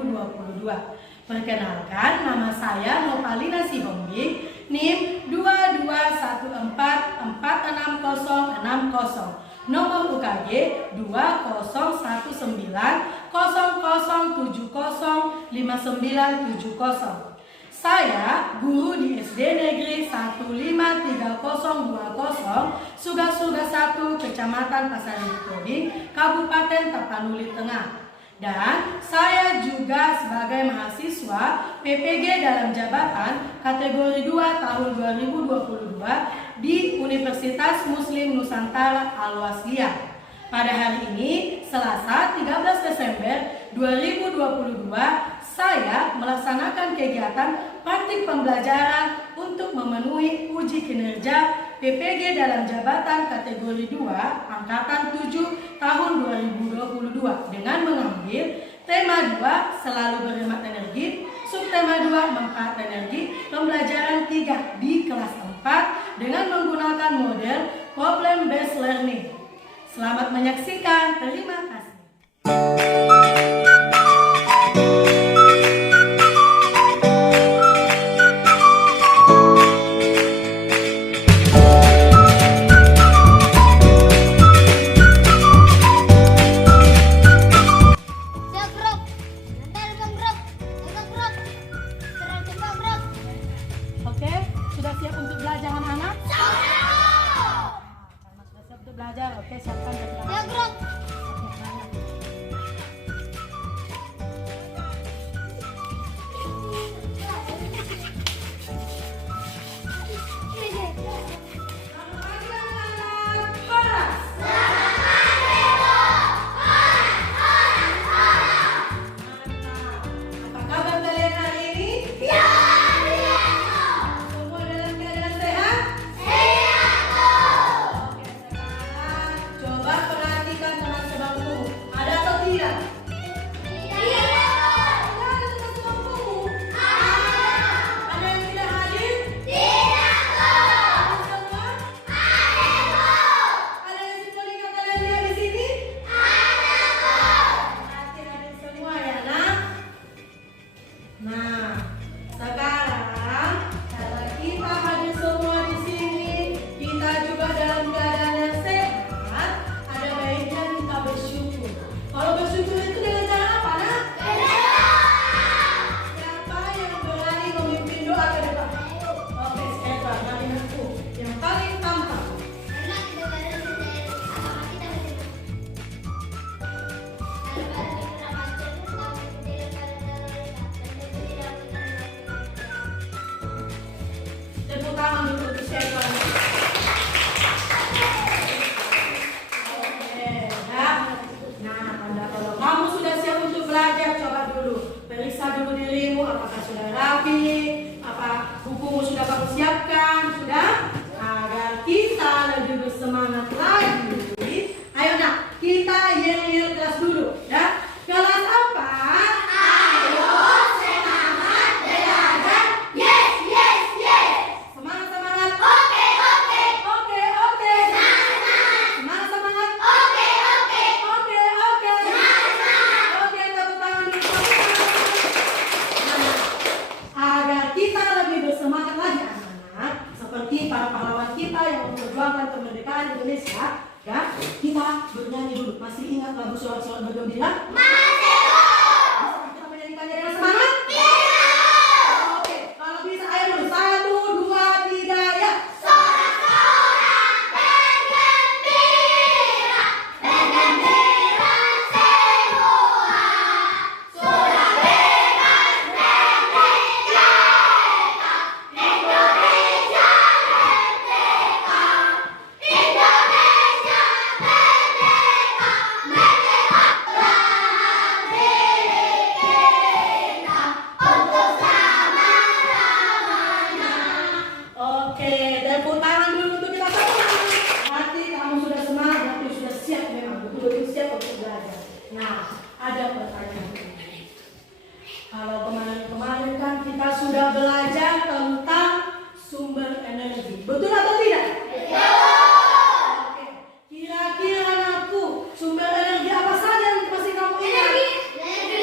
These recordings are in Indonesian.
2022. Perkenalkan, nama saya Nopalina Sihombing, NIM 2214466060, nomor UKG 201900705970. Saya guru di SD Negeri 153020 Suga-Suga 1, Kecamatan Pasar Toding, Kabupaten Tapanuli Tengah. Dan saya juga sebagai mahasiswa PPG dalam jabatan kategori 2 tahun 2022 di Universitas Muslim Nusantara Al-Wasliyah. Pada hari ini, Selasa 13 Desember 2022, saya melaksanakan kegiatan praktik pembelajaran untuk memenuhi uji kinerja PPG dalam jabatan kategori 2 angkatan 7 tahun 2022 dengan mengambil tema 2 selalu berhemat energi, subtema 2 manfaat energi, pembelajaran 3 di kelas 4 dengan menggunakan model problem based learning. Selamat menyaksikan, terima kasih. Oke, sudah siap untuk belajar anak-anak? Karena sudah siap untuk belajar, oke siapkan belajar. Ya, Bro. Tepuk tangan dulu untuk siapa? Oke, ya. Nah, kalau kamu sudah siap untuk belajar, coba dulu periksa dulu dirimu, apakah sudah rapi, apa bukumu sudah kamu siapkan, sudah? Agar kita lebih bersemangat lagi. Ayo nak, kita yel-yel kelas dulu, ya. Kelas apa? Para pahlawan kita yang memperjuangkan kemerdekaan Indonesia, ya, kita bernyanyi dulu. Masih ingat lagu Sorak-Sorak Bergembira? Masih. Bisa kita menyanyikannya dengan semangat? Iya. Oke, kalau bisa ayo dulu 1, 2, 3, ya. Sorak-sorak bergembira, bergembira semua. Sudah bebas merdeka, Indonesia merdeka, Indonesia merdeka, merdeka. Telah milik kita untuk selama-lamanya. Oke, tepuk tangan dulu untuk kita semua. Hati kamu sudah semangat, hati sudah siap memang, betul-betul siap untuk belajar. Nah, ada pertanyaan. Kalau kemarin-kemarin kan kita sudah belajar tentang sumber energi, betul atau tidak? Oke, kira-kira aku sumber energi apa saja yang masih kamu ingat? Oke,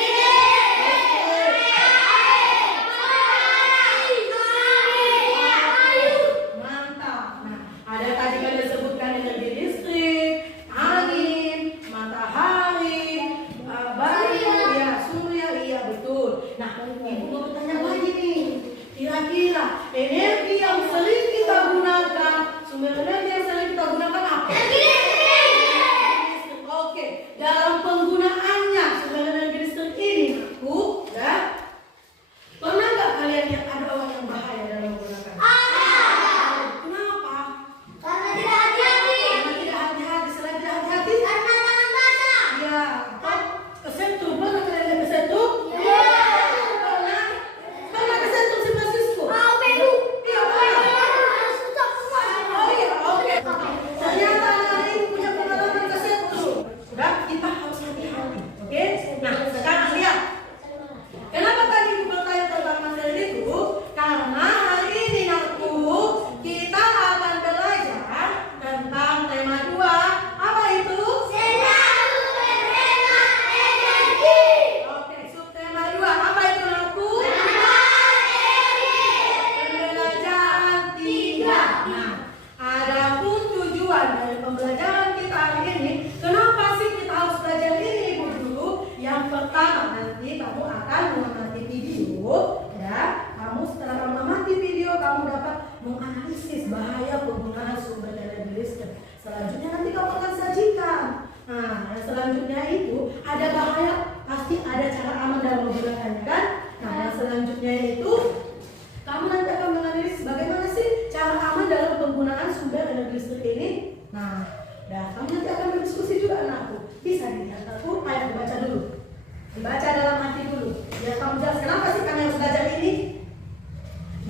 kamu jelas kenapa sih kami harus belajar ini?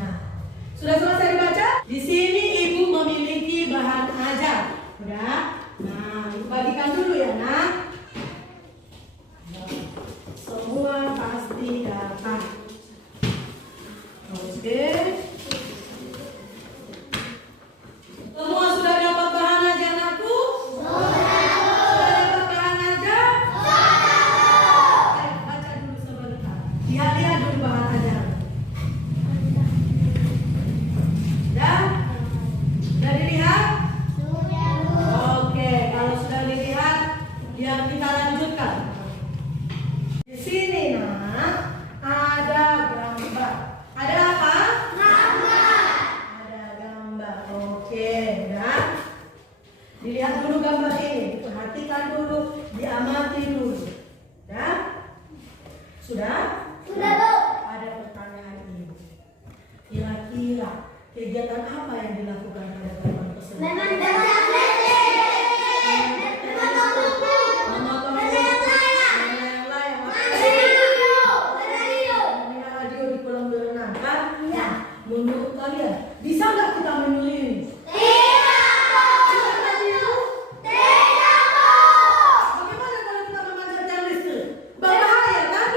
Nah, sudah selesai dibaca? Di sini ibu memiliki bahan ajar. Udah? Nah, ibu bagikan dulu ya, nak. Semua pasti dapat. Oke. Semua sudah dapat bahan ajar, anakku? Sudah dapat bahan ajar? Ayo, baca dulu sebentar. Lihat-lihat dulu bahan ajar. Sudah? Sudah dilihat? Oke, kalau sudah dilihat, biar kita lanjutkan. Di sini, nak, ada gambar. Ada apa? Ada gambar. Oke, udah. Dilihat dulu gambar ini, perhatikan dulu, diamati dulu. Udah? Sudah? Ada pertanyaan ini. Kira-kira kegiatan apa yang dilakukan pada gambar tersebut? Memotong buku, melayang-layang, mendengar radio di kolam berenang, kan? Iya. Menurut kalian, bisa nggak kita menyuli ini? Bagaimana kalau kita memanjat tiang listrik? Berbahaya kan?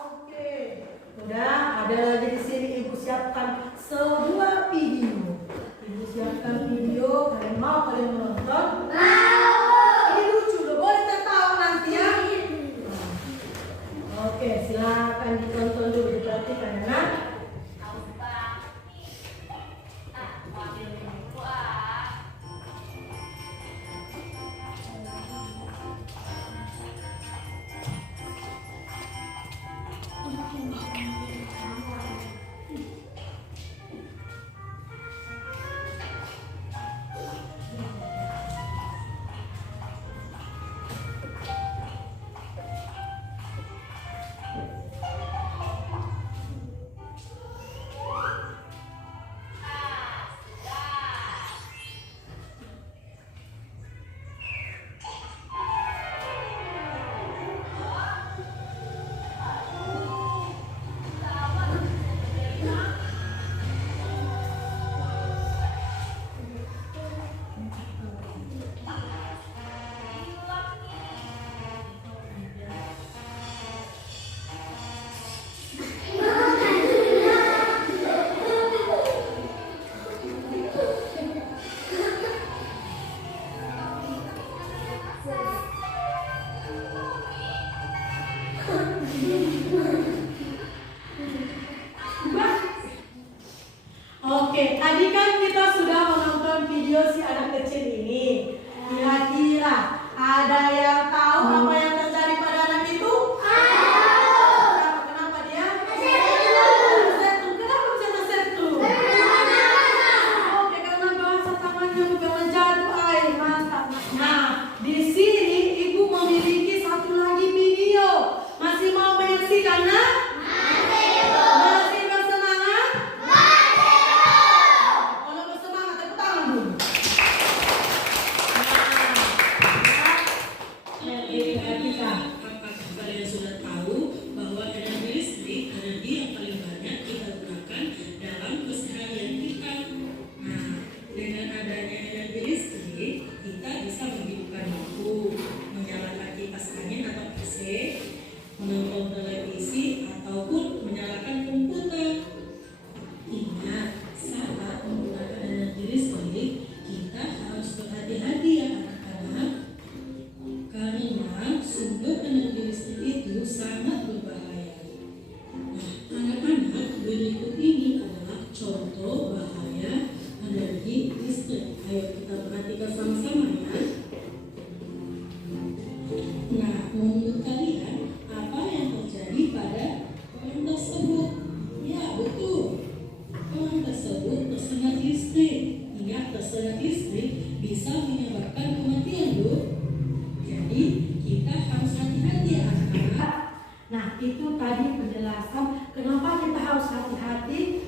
Oke. Udah, ada lagi di sini ibu siapkan sebuah video. Ibu siapkan video, kalian mau kalian menonton? Ini lucu loh, boleh tertawa nanti ya. Oke, silakan ditonton dulu, diperhatikan ya, nak. Oke, tadi kan kita sudah menonton video si anak kecil ini. Kira-kira ada yang tahu apa yang terjadi pada anak itu? Kenapa dia? Tersetrum. Kenapa bisa tersetrum? Oke, karena bahasa tangannya bukan menjatuh air. Mantap. Nah, di sini ibu memiliki satu lagi video. Masih mau menyaksikan, nak? Masih bersemangat? Kalau bersemangat, tepuk tangan dulu. Apakah kalian sudah tahu bahwa energi listrik energi yang paling banyak kita gunakan dalam keseharian kita? Nah, dengan adanya energi listrik, kita bisa menghidupkan lampu, menyalakan kipas angin atau AC, menonton televisi, ataupun menyalakan komputer. Ingat, saat menggunakan energi listrik, kita harus berhati-hati ya anak-anak. Karena sumber energi listrik itu sangat berbahaya. Nah, anak-anak, berikut ini adalah contoh bahaya energi listrik. Ayo kita perhatikan sama-sama ya. Nah, menurut kalian apa yang terjadi pada orang tersebut? Ya, betul. Orang tersebut tersengat listrik. Ingat, tersengat listrik bisa menyebabkan kematian, Bu. Jadi kita harus hati-hati ya anak-anak. Nah, itu tadi penjelasan kenapa kita harus hati-hati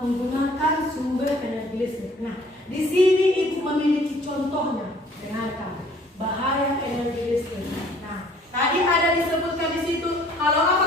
menggunakan sumber energi listrik. Nah, di sini ibu memiliki contohnya. Dengarkan bahaya energi listrik. Nah, tadi ada disebutkan di situ kalau apa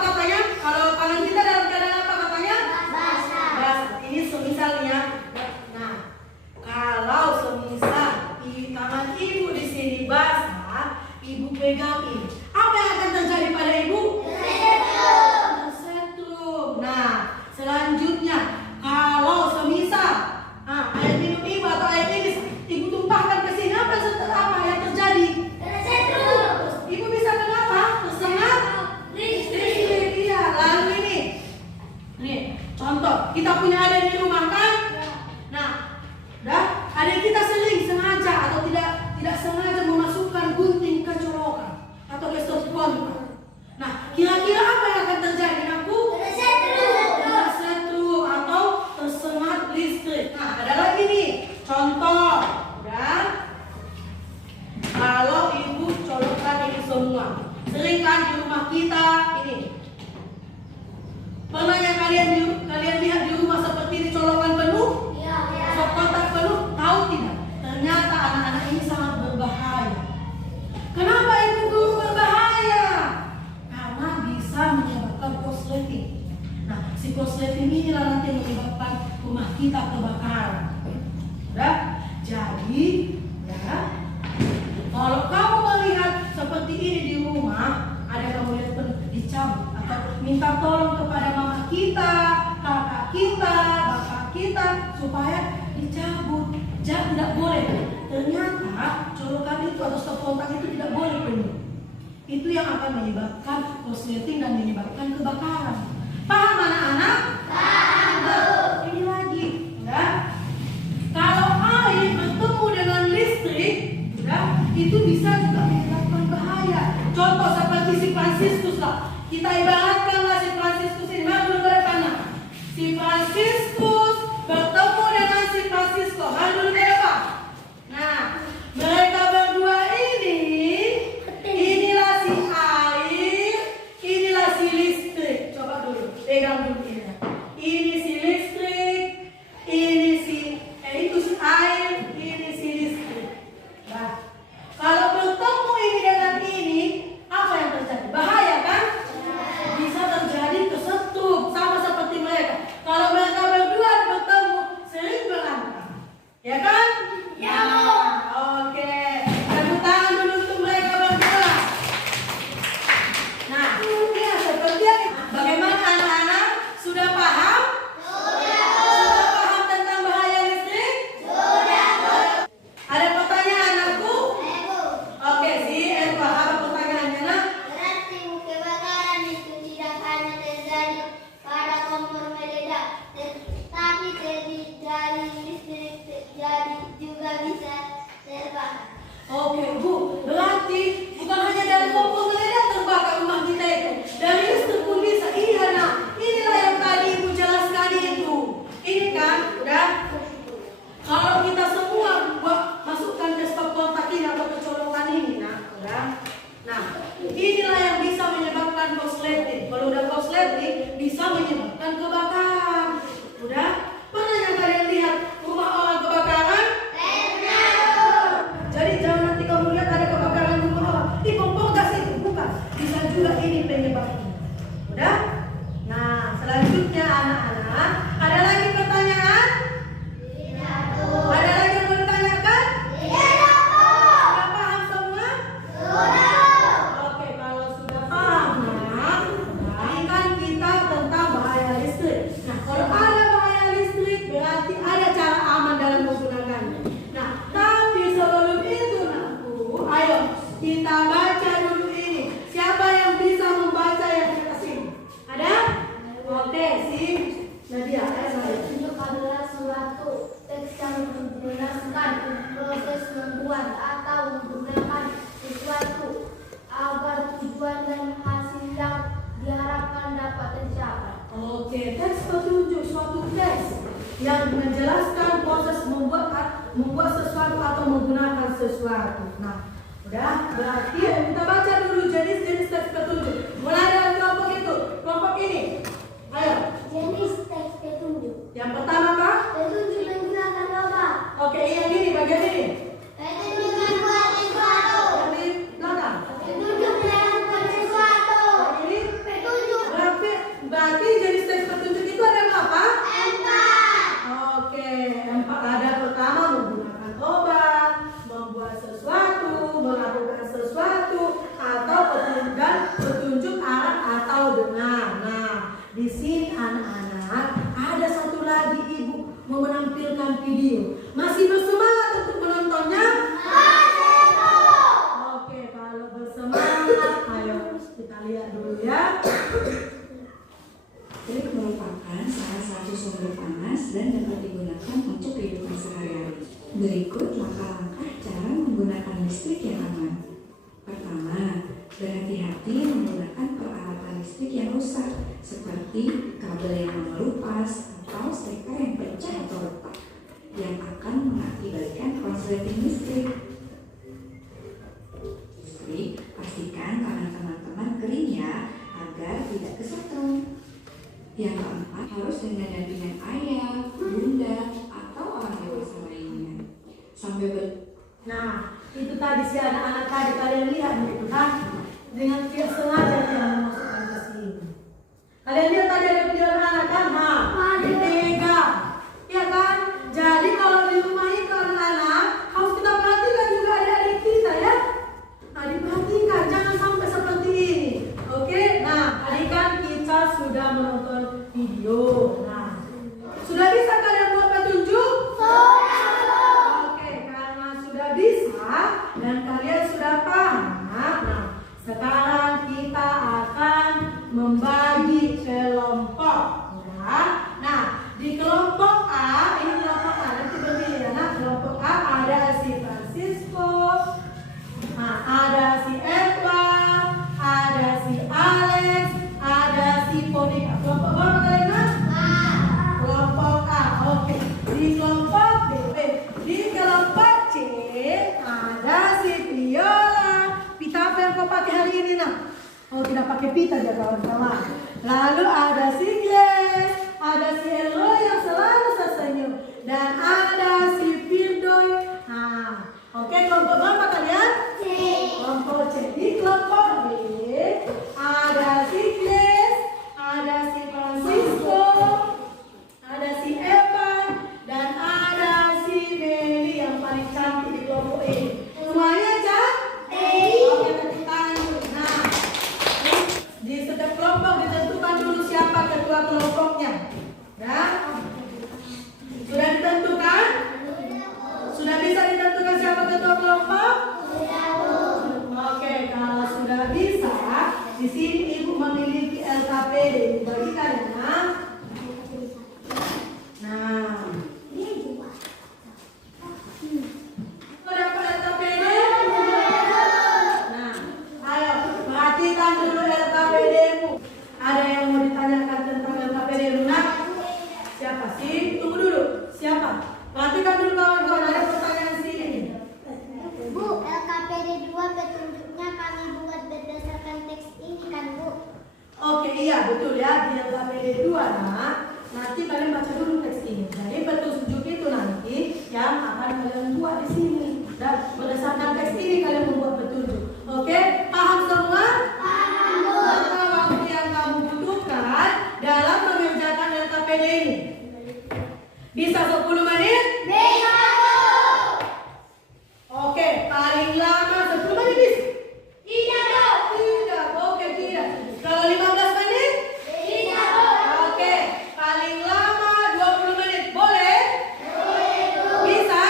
kalian lihat di rumah seperti ini colokan penuh, sok kotak penuh, tahu tidak? Ternyata anak-anak ini sangat berbahaya. Kenapa itu guru berbahaya? Karena bisa menyebabkan korsleting. Nah, si korsleting inilah nanti menyebabkan rumah kita kebakaran. Udah? Jadi, ya, kalau kamu melihat seperti ini di rumah, ada kamu lihat penuh, dicabut atau minta tolong kepada mama kita, kakak kita, bapak kita supaya dicabut. Jangan, tidak boleh. Ternyata colokan itu atau stop kontak itu tidak boleh penuh. Itu yang akan menyebabkan korsleting dan menyebabkan kebakaran. Paham anak-anak? Paham. Ini lagi, ya. Kalau air bertemu dengan listrik, ya, itu bisa juga menyebabkan bahaya. Contoh seperti si Fransiskus lah. Kita ibaratkanlah si Fransiskus ini, mari dulu ke depan. Si Fransiskus bertemu dengan si Francisco, mari dulu ke depan. Nah, mereka berdua ini, inilah si air, inilah si listrik. Coba dulu, pegang dulu ini. Ini si listrik, ini si itu si air, ini si listrik. Nah, kalau bertemu ini dengan ini, apa yang terjadi? Bahaya kan? Bisa terjadi kesetrum, sama seperti mereka. Kalau mereka berdua bertemu, sering berantem, ya kan? Ya. Oke, tepuk tangan dulu untuk mereka berdua. Nah, ini seperti ini. Bagaimana anak-anak? Sudah paham? Sudah paham tentang bahaya listrik? Sudah. Ada pertanyaan anakku? Oke, si Eva, apa pertanyaannya nak? Berarti kebakaran itu tidak hanya terjadi pada kompor meledak, tetapi dari listrik terjadi juga bisa terbakar. Oke, Bu, berarti bukan hanya dari kompor meledak terbakar rumah kita itu. Dari listrik pun bisa. Iya, nah. Inilah yang tadi Ibu jelaskan itu. Ini kan, udah. Kalau kita semua masukkan ke stop kontak ini atau ke colokan ini, nah, udah. Nah, inilah yang bisa menyebabkan korsleting. Kalau udah korsleting, bisa menyebabkan kebakaran. Udah? Pernah yang kalian lihat rumah orang kebakaran? Jadi jangan nanti kamu lihat ada kebakaran di rumah orang. Di kompor gas itu bukan. Bisa juga ini penyebabnya. Udah? Nah, selanjutnya anak-anak, ada lagi pertanyaan? Ada lagi yang mau ditanyakan? Sudah paham semua? Oke, kalau sudah paham, nah, ini kan kita tentang bahaya listrik. Nah, kalau ada bahaya listrik, berarti ada cara aman dalam menggunakannya. Nah, tapi sebelum itu, nakku, ayo kita baca dulu ini. Siapa yang bisa membaca yang di atas ini? Ada? Oke, si Nadia. Tunjuk adalah suatu teks yang menjelaskan proses membuat atau menggunakan sesuatu agar tujuan dan hasil yang diharapkan dapat tercapai. Oke, teks petunjuk suatu teks yang menjelaskan proses membuat sesuatu atau menggunakan sesuatu. Nah, udah, berarti kita baca dulu jenis-jenis teks petunjuk. Mulai dari kelompok itu, kelompok ini. Ayo. Jenis teks petunjuk. Yang pertama apa? Petunjuk menggunakan lomba. Oke, yang ini bagian ini. Petunjuk membuat sesuatu. Yang di belakang. Petunjuk melakukan sesuatu. Yang ini. Petunjuk Berarti jenis teks petunjuk itu ada berapa? empat. Oke, 4 ada. Pertama menggunakan obat, membuat sesuatu, melakukan sesuatu, atau petunjuk arah atau dengar. Nah, di sini anak-anak ada satu lagi Ibu mau menampilkan video. Masih bersemangat untuk menontonnya? Oke, kalau bersemangat, ayo kita lihat dulu ya. Trik merupakan salah satu sumber panas dan dapat digunakan untuk kehidupan sehari-hari. Berikut langkah-langkah cara menggunakan listrik yang aman. Pertama, berhati-hati menggunakan peralatan listrik yang rusak, seperti kabel yang mengelupas atau steker yang pecah atau retak, yang akan mengakibatkan korsleting listrik. Pastikan tangan teman-teman kering ya, agar tidak kesetrum. Yang keempat, harus dengan dampingan ayah, bunda, atau orang dewasa lainnya. Nah, itu tadi si anak-anak tadi kalian lihat itu kan, dengan tidak sengaja dia memasukkan ke sini. Kalian lihat tadi ada video anak kan, dipegang, ya kan? Jadi kalau di rumah itu anak-anak harus kita perhatikan juga adik-adik kita ya. Nah, diperhatikan, jangan sampai seperti ini. Oke, nah tadi kan kita sudah menonton video. Nah, sudah bisa kalian buat petunjuk? Oke, karena sudah bisa dan kalian sudah paham. Nah, sekarang kita akan membagi kelompok. Ya. Nah, di kelompok A, ini kelompok A nanti berbeda ya. Nah, kelompok A ada si Francisco, nah, ada si Edward, ada si Alex, ada si Monica. Kelompok berapa kalian? Kelompok A. Oke. Di kelompok B, di kelompok C ada si Viola. Pita apa yang kau pakai hari ini nak? Oh, tidak pakai pita ya kawan-kawan. Lalu ada si Glass, ada si Elo yang selalu tersenyum, dan ada si Firdoy. Nah, oke, kelompok berapa kalian? Kelompok C. Di kelompok B ada si Glass, ada si Francisco, ada si Evan, dan ada si Meli yang paling cantik di kelompok ini. Semuanya cantik. Oke, tepuk tangan dulu. Nah, di setiap kelompok ditentukan dulu siapa ketua kelompoknya. Ya? Sudah ditentukan? Sudah bisa ditentukan siapa ketua kelompok? Oke, kalau sudah bisa, di sini ibu memiliki LKPD dibagikan ya. Nah, dapat LKPD? Nah, ayo perhatikan dulu LKPD-mu. Ada yang mau ditanyakan tentang LKPD Luna? Siapa sih? Tunggu dulu. Siapa? Perhatikan dulu kawan-kawan, ada pertanyaan sini. Bu, LKPD 2 petunjuknya kami buat berdasarkan teks ini kan Bu? Oke, iya betul ya, di LKPD 2 nah. Nanti kalian baca dulu teks ini. Jadi petunjuk itu nanti yang akan kalian buat di sini. Dan berdasarkan teks ini kalian membuat petunjuk. Oke, paham semua? Paham Bu. Berapa waktu yang kamu butuhkan dalam mengerjakan LKPD ini? Bisa 10 menit? Bisa Bu. Oke, paling lama 10 menit bisa? Tidak Bu. Tidak, oke tidak. Kalau 15 menit? Bisa Bu. Oke, paling lama 20 menit. Boleh? Bisa?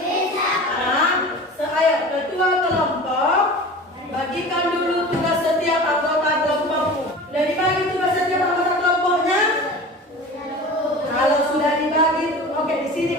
Bisa. Nah, ayo ketua kelompok bagikan dulu tugas setiap anggota kelompokmu. Sudah dibagi tugas setiap anggota kelompoknya? Kalau sudah dibagi, oke di sini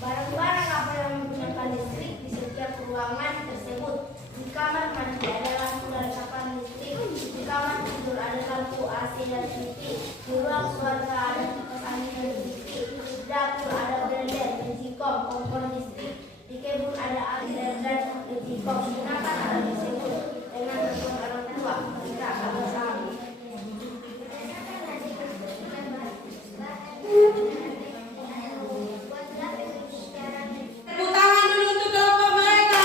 Barang-barang apa yang menggunakan listrik di setiap ruangan tersebut. Di kamar mandi ada lampu dan saluran listrik. Di kamar tidur ada lampu AC dan TV. Di ruang keluarga ada kipas angin dan TV. Di dapur ada blender, magicom, kompor listrik. Di kebun ada air dan magicom. Gunakan alat tersebut dengan respon orang tua. Mereka akan sama. Tepuk tangan dulu untuk kelompok mereka.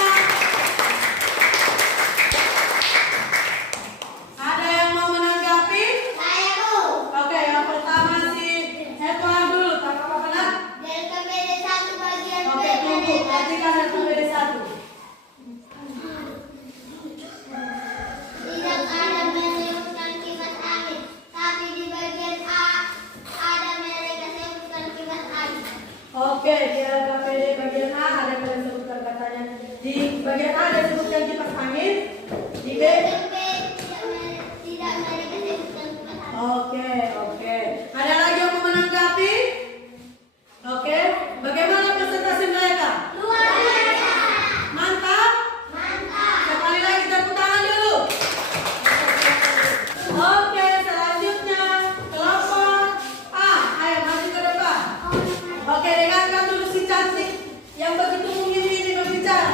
Ada yang mau menanggapi? Saya Bu. Oke, yang pertama si Edward dulu. Tak apa-apa nak? Dari KPD 1 bagian B. Oke, tunggu. Perhatikan yang KPD 1. Tidak ada menyebutkan kipas angin, tapi di bagian A ada mereka sebutkan kipas angin. Oke, di LKPD bagian A ada yang disebutkan katanya. Di bagian A ada disebutkan kipas angin. Di B. Bagian B tidak mereka sebutkan kipas angin. Oke, oke. Ada lagi yang mau menanggapi? Oke, bagaimana presentasi mereka? Luar biasa. Mantap? Mantap. Sekali lagi tepuk tangan dulu. Oke, selanjutnya kelompok A. Ayo maju ke depan. Oke, dengarkan dulu si cantik yang begitu mungil ini berbicara.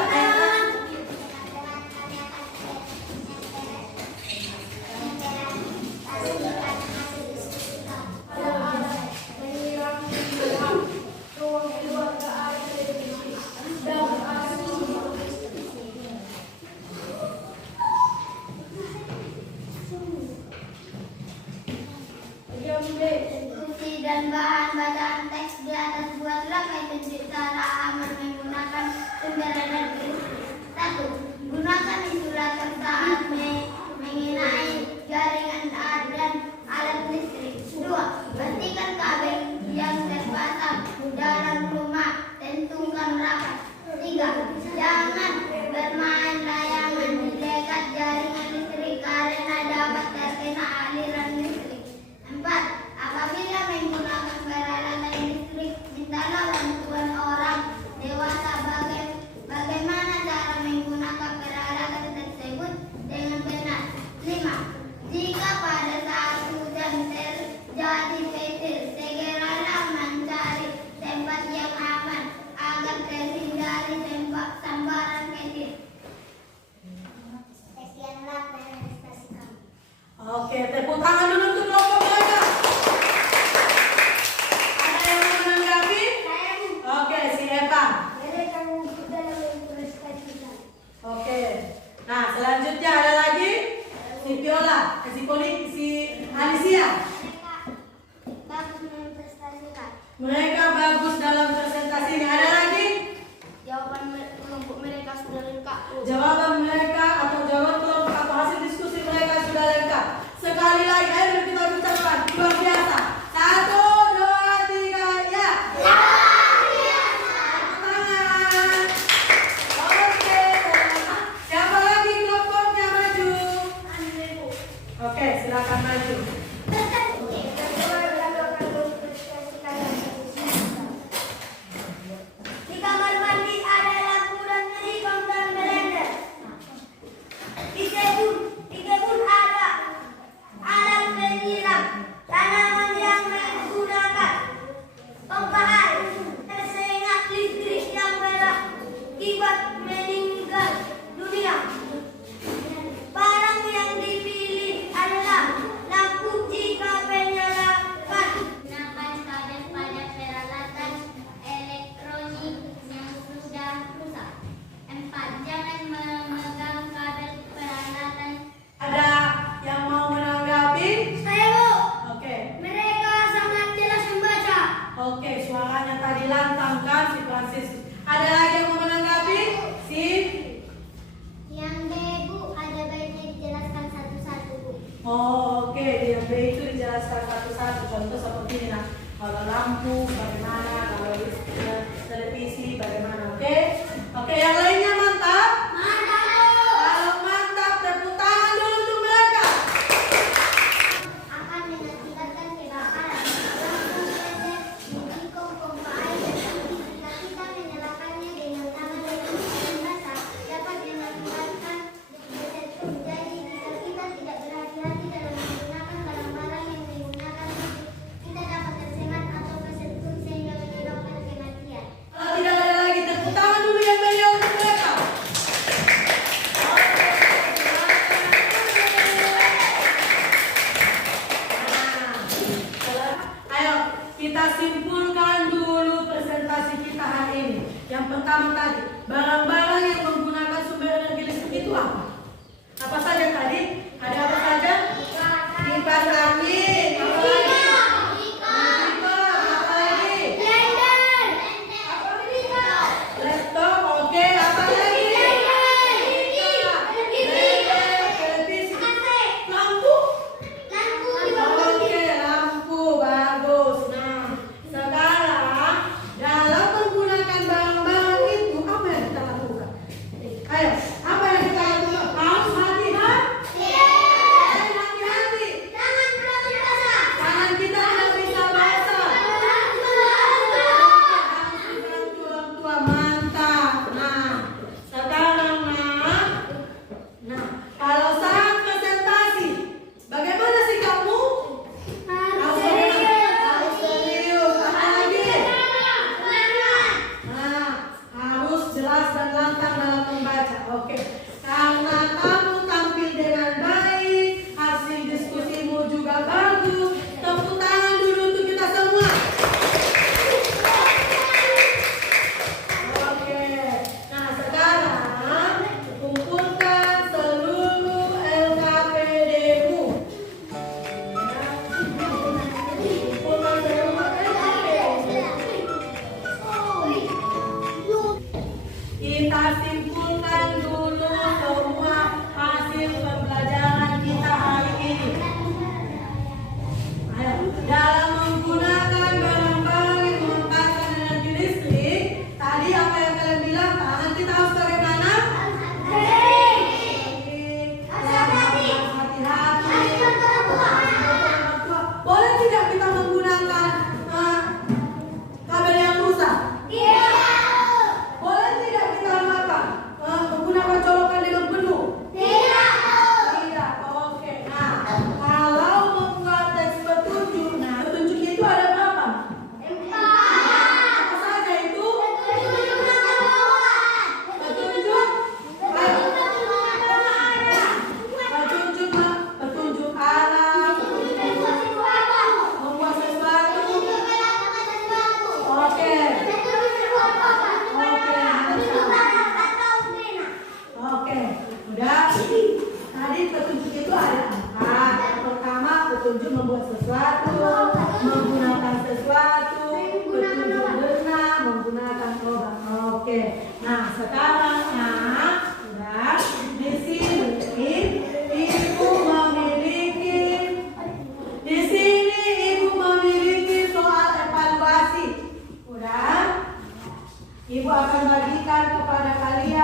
Diskusi dan bahan bacaan teks di atas buatlah metode cara aman menggunakan sumber energi listrik. 1. Gunakan insulator saat mengenai jaringan dan alat listrik. 2. Pastikan kabel yang terpasang dalam rumah tentukan rapat. 3. Jangan bermain layangan di dekat jaringan listrik karena dapat terkena aliran listrik. 4. Apabila menggunakan peralatan listrik, mintalah bantuan orang dewasa bagaimana cara menggunakan peralatan tersebut dengan benar. 5. Jika pada saat hujan terjadi petir, segeralah mencari tempat yang aman agar terhindari sambaran petir. Sekianlah presentasi kami. Oke, tepuk tangan dulu untuk kelompok mereka. Ada yang mau menanggapi? Saya Bu. Oke, si Eva. Mereka wujud dalam mempresentasikan. Oke. Nah, selanjutnya ada lagi si Viola, si Poli, si Alicia. Mereka bagus mempresentasikan. Mereka bagus dalam presentasi ini. Ada lagi? Jawaban kelompok mereka sudah lengkap. Jawaban mereka atau jawaban kelompok atau hasil diskusi mereka sudah lengkap. Sekali lagi, ayo kita ucapkan luar biasa. 1, 2, 3, ya. Tangan. Oke. Siapa lagi kelompoknya maju? Oke, silakan maju. Di kamar mandi ada lampu dan magicom dan blender. Di kebun ada alat penyiram tanaman yang menggunakan pompa air. Tersengat listrik yang berakibat meninggal dunia. Barang yang dipilih adalah lampu jika penyalakan. Gunakan kabel pada peralatan elektronik yang sudah rusak. 4. Jangan memegang kabel peralatan. Ada yang mau menanggapi? Saya Bu. Oke. Mereka sangat jelas membaca. Oke, suaranya tadi lantang kan si Francis. Ada lagi yang mau menanggapi? Si? Yang B Bu, ada baiknya dijelaskan satu-satu Bu. Oh, oke. Yang B itu dijelaskan satu-satu. Contoh seperti ini nah. Kalau lampu bagaimana, kalau televisi bagaimana, oke? Oke, yang lainnya mantap? Mantap Bu. Kalau mantap, tepuk tangan dulu untuk mereka. Akan mengakibatkan kebakaran. Lampu blender, magicom, pompa air, dan jika kita pertama tadi, barang-barang yang menggunakan sumber energi listrik itu apa? Apa saja tadi? Ada apa saja? Kipas angin, apa lagi? Apa lagi? Laptop, oke. Apa lagi? Televisi. Lampu? Oke, lampu. Bagus. Nah, sekarang dalam menggunakan barang-barang itu, apa yang kita lakukan? Ayo, apa yang kita lakukan? Harus hati-hati. Hati-hati. Tangan kita tidak bisa basah. Harus dibantu orang tua. Mantap. Nah, sekarang nah, kalau saat presentasi, bagaimana sikapmu? Harus serius. Apa lagi? Nah, harus jelas dan lantang dalam membaca. Oke. Karena kamu tampil dengan baik, hasil diskusimu juga bagus. Tepuk tangan dulu untuk kita semua. Oke. Nah, sekarang kumpulkan seluruh LKPD-mu. Kumpulkan seluruh LKPD. Kita simpulkan dulu semua hasil pembelajaran kita hari ini. Ayo, dalam menggunakan barang-barang yang memanfaatkan energi listrik, tadi apa yang kalian bilang? Tangan kita harus bagaimana? Hati-hati. Boleh tidak kita menggunakan kabel yang rusak? Boleh tidak kita menggunakan colokan dengan penuh? Tidak. Oke. Nah, kalau membuat teks petunjuk, nah petunjuknya itu ada berapa? Apa saja itu? Petunjuk. Petunjuk arah, membuat sesuatu. Oke. Oke, udah. Tadi petunjuk itu ada empat. Yang pertama petunjuk membuat sesuatu, menggunakan sesuatu, petunjuk berenang, menggunakan obat. Oke. Nah, sekarang udah di sini ibu memiliki soal evaluasi. Udah. Ibu akan bagikan kepada kalian